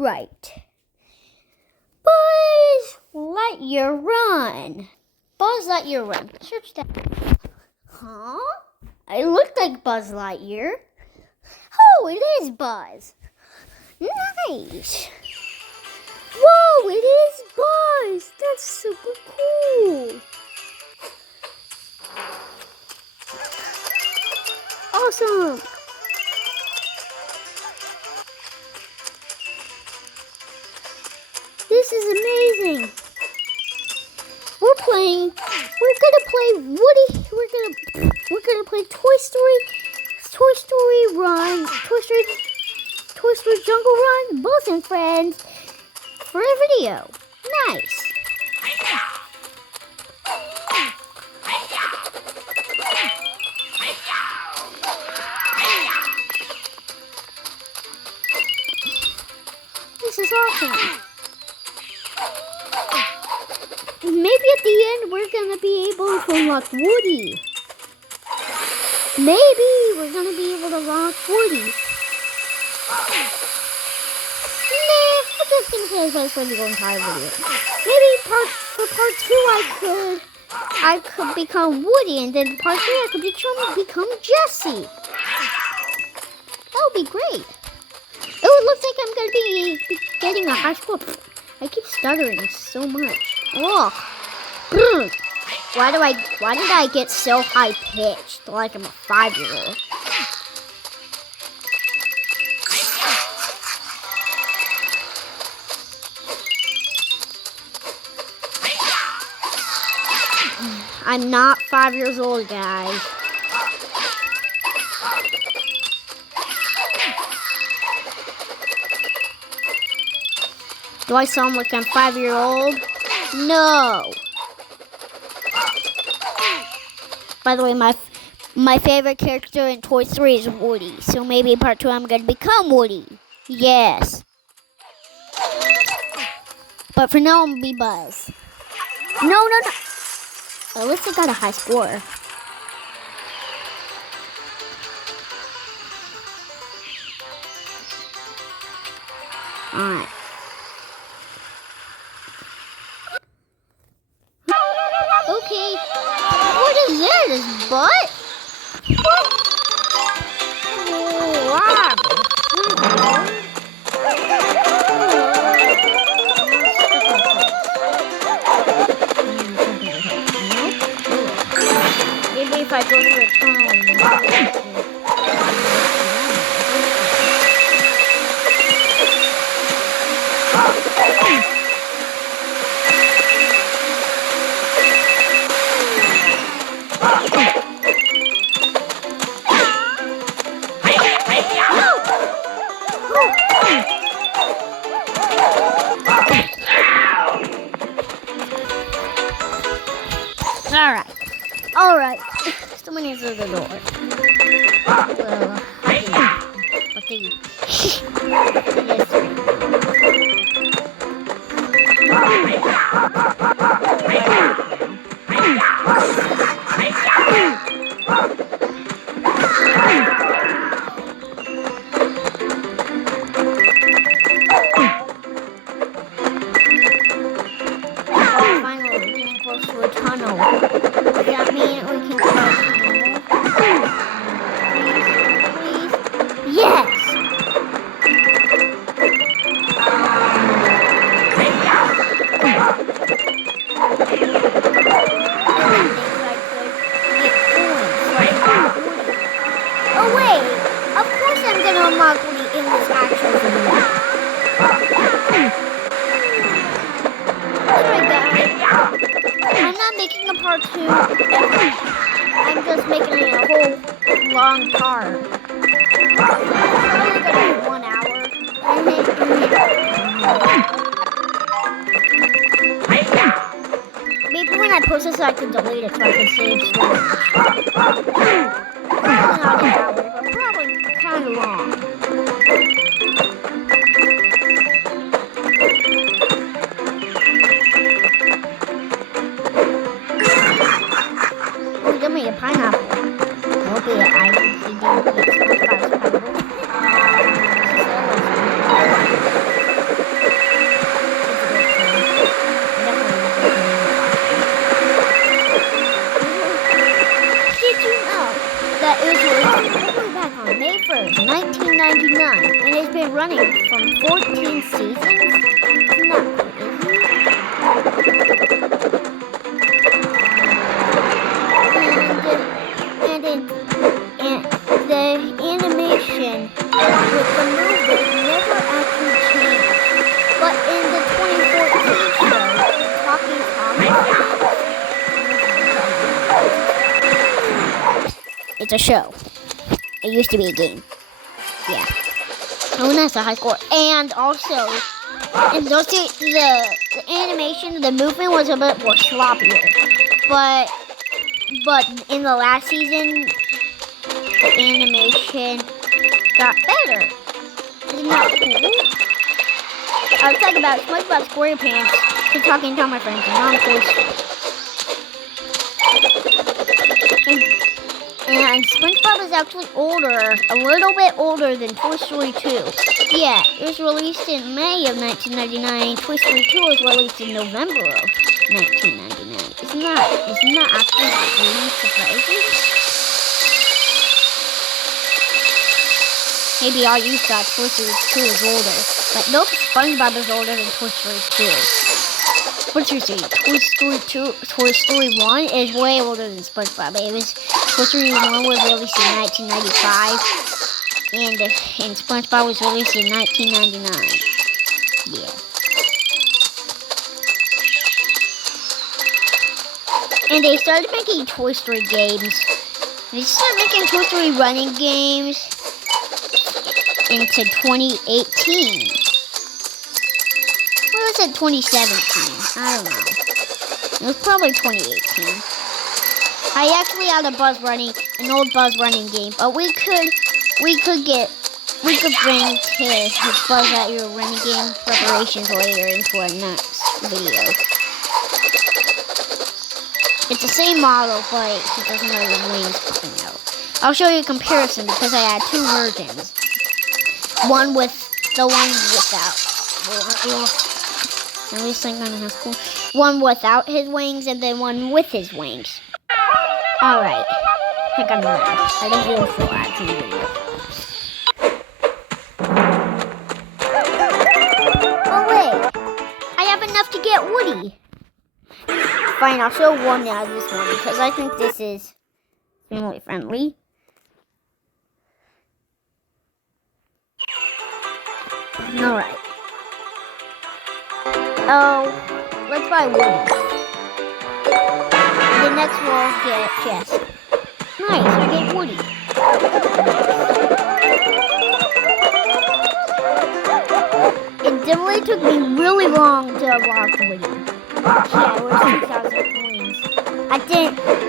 right. Buzz Lightyear run. Buzz Lightyear run. Search that. Huh? It looked like Buzz Lightyear. Oh, it is Buzz. Nice. Whoa, it is Buzz. That's super cool. Awesome. This is amazing. We're gonna play Woody. We're gonna play Toy Story Run, Toy Story Jungle Run, Buzz and Friends for a video. Nice. This is awesome. Maybe at the end we're gonna be able to unlock Woody. Maybe we're gonna be able to unlock Woody. Nah, I'm just gonna play this for the entire video. Maybe for part 2 I could become Woody, and then part 3 I could become Jessie. That would be great. Oh, it looks like I'm gonna be getting a high score. I keep stuttering so much. Oh, why did I get so high pitched like I'm a 5-year-old? I'm not 5 years old, guys. Do I sound like I'm 5-year-old? No. By the way, my favorite character in Toy Story is Woody. So maybe in part 2 I'm gonna become Woody. Yes. But for now I'm gonna be Buzz. No. At least I got a high score. Alright. Okay, what is that? His butt? Oh, wow. Maybe if I go to the tunnel. Alright. Someone answer the door. Okay. Finally, we're getting close to a tunnel. Does that mean we can cross the tunnel? Please. Yes! Oh wait! Of course I'm gonna unlock Woody in this actual video. I'm not making a part 2. I'm just making it a whole long part. It's only gonna be 1 hour. Maybe when I post this I can delete it so I can save storage. Probably not an hour, but probably kind of long. Give me a pineapple. Hope it I And it's been running from 14 seasons. Not crazy. And the animation with the movement never actually changed. But in the 2014 show, Talking Tom, it's a show. It used to be a game. Yeah. Oh, that's a high score. And also, the animation, the movement was a bit more sloppier. But in the last season, the animation got better. Isn't that cool? I was talking about SpongeBob SquarePants to Talking to my friends and Mom Toy Story. And SpongeBob is actually older, a little bit older than Toy Story 2. Yeah, it was released in May of 1999. Toy Story 2 was released in November of 1999. Isn't that actually really surprising? Maybe I used that Toy Story 2 is older. But nope, SpongeBob is older than Toy Story 2. What's your say? Toy Story 1 is way older than SpongeBob. Toy Story 1 was released in 1995. And SpongeBob was released in 1999. Yeah. And they started making Toy Story games. They started making Toy Story running games into 2018. Or was it 2017? I don't know. It was probably 2018. I actually had an old Buzz running game, but we could bring his Buzz Lightyear running game preparations later into our next video. It's the same model, but he doesn't have the wings popping out. I'll show you a comparison because I had two versions. One without. At least I'm gonna have school. One without his wings and then one with his wings. Alright. I got mad. I didn't even feel ads in the video. Oh wait. I have enough to get Woody. Fine, I'll show one now this one because I think this is family friendly. Alright. Oh, let's buy Woody. The next we'll get Jessie. Nice, I get Woody. It definitely took me really long to unlock Woody. Yeah, it was 2,000 coins.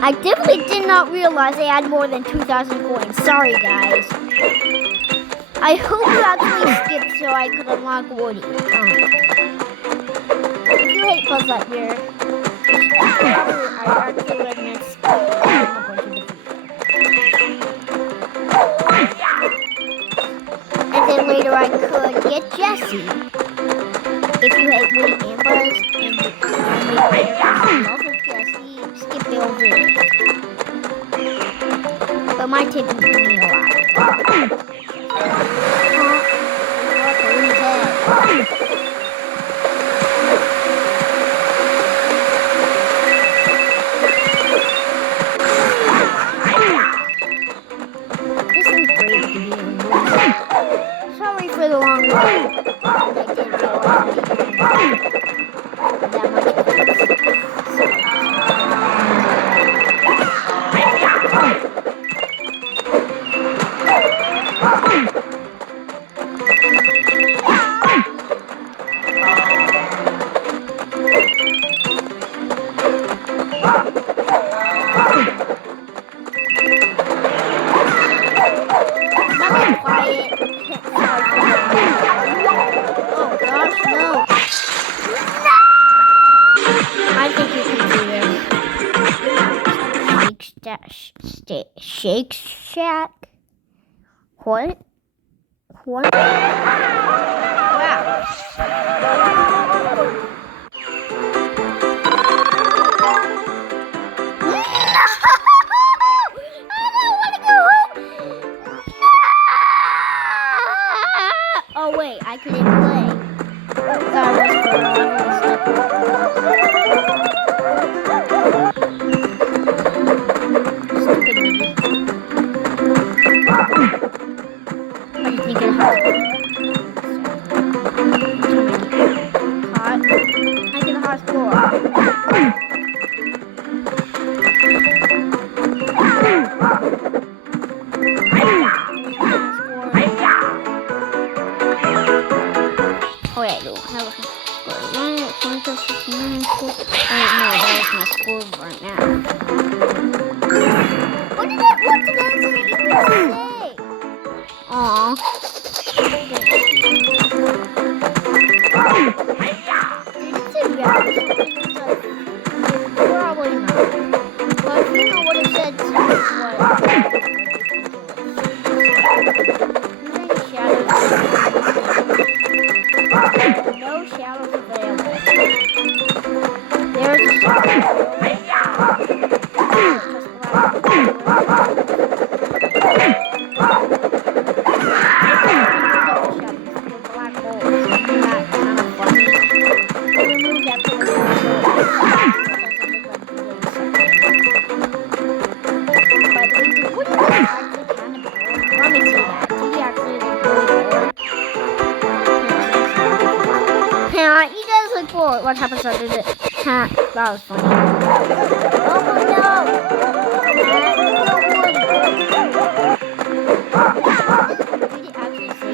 I definitely did not realize I had more than 2,000 coins. Sorry, guys. I hope you actually skipped so I could unlock Woody. If you hate Buzz Lightyear, I actually would miss and then later I could get Jessie. If you hate Woody and Buzz, and love of Jessie, skip it over it. But my tip is me a lot. This is great to be in the movie. Sorry for the long ride. I didn't realize that much. Shake Shack? What? Wow. Oh wait, I couldn't play. That was for level stupid me. I just think it has hot. I get a hot score. Oh yeah, I do have a score. 59 score. Wait, no, that is my score right now. What did that even say? Aww. Did it say yeah? Probably not. But if you know what it said, what? No shadows available. There's a shadow. He does look bored. What happens after this? That was funny. Oh no! Did it actually say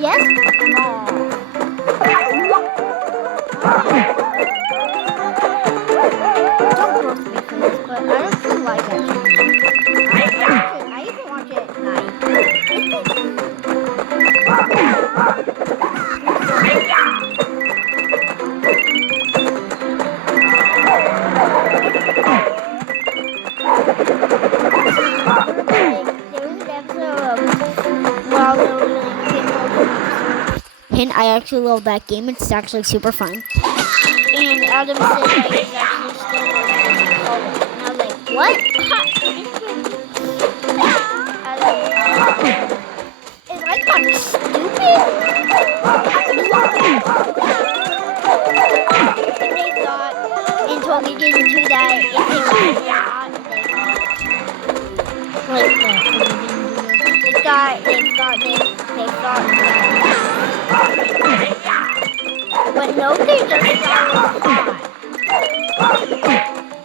yes? Don't roast me for this, but I don't feel like it. I even watch it at night. There was an episode of and I actually love that game. It's actually super fun. And Adam said that he's actually still and I was like, what? Is my clock stupid? And they thought, and told me to do that if they were not, like that. They thought. But no, they just thought it was hot.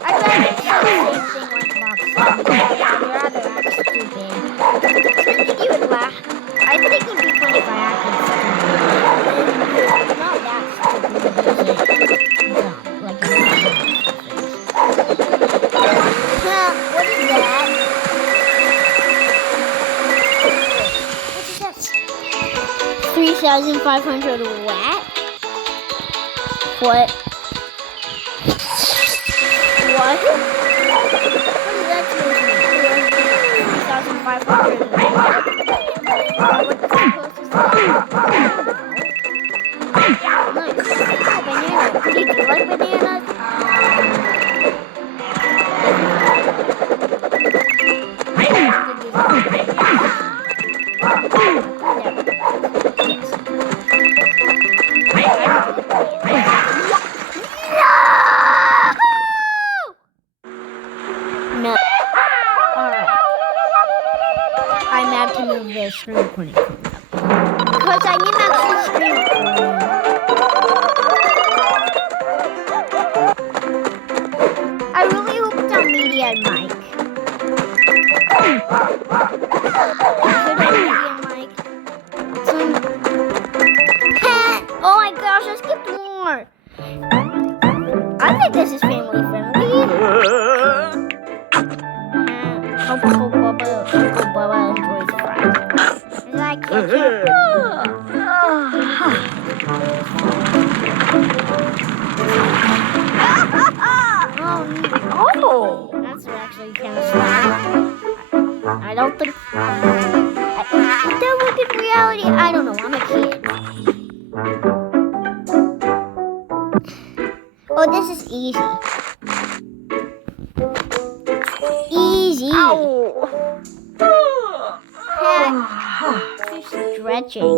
I thought it was the same thing like Box. You're rather act stupid. I think you would laugh. I think it would be funny if I acted stupid. Not that stupid, but just dumb. Like what is that? What is that? 3,500 what? What? What? What is that supposed to mean? 3,500 what's it supposed to say? Nice. Oh, banana. Do you like bananas? No. Alright. I'm mad to move the screen recording from that. Because I need actually screen recording. I really hope it's on media and mic. Is it on media and mic? I think this is family friendly. Uncle Bubba enjoys fries. Is that ketchup? Oh, that's actually kind of smart. I don't think. Then look in reality. I don't know. I'm a kid. Oh, this is easy. Easy. Ow. She's stretching.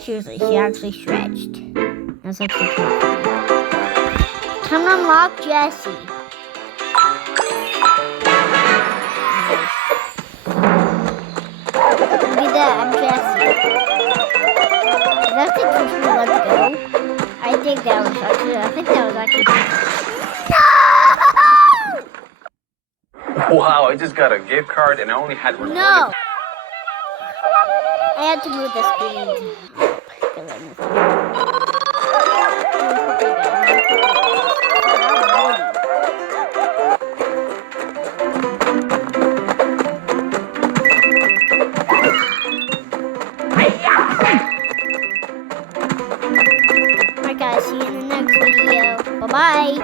Seriously, she actually stretched. That's actually kind of funny. Time to unlock Jessie. Look at that, I'm Jessie. That's the teacher let's go. I think that was actually, Wow, I just got a gift card and I only had one. No! I had to move the screen. Alright guys, see you in the next video. Bye-bye.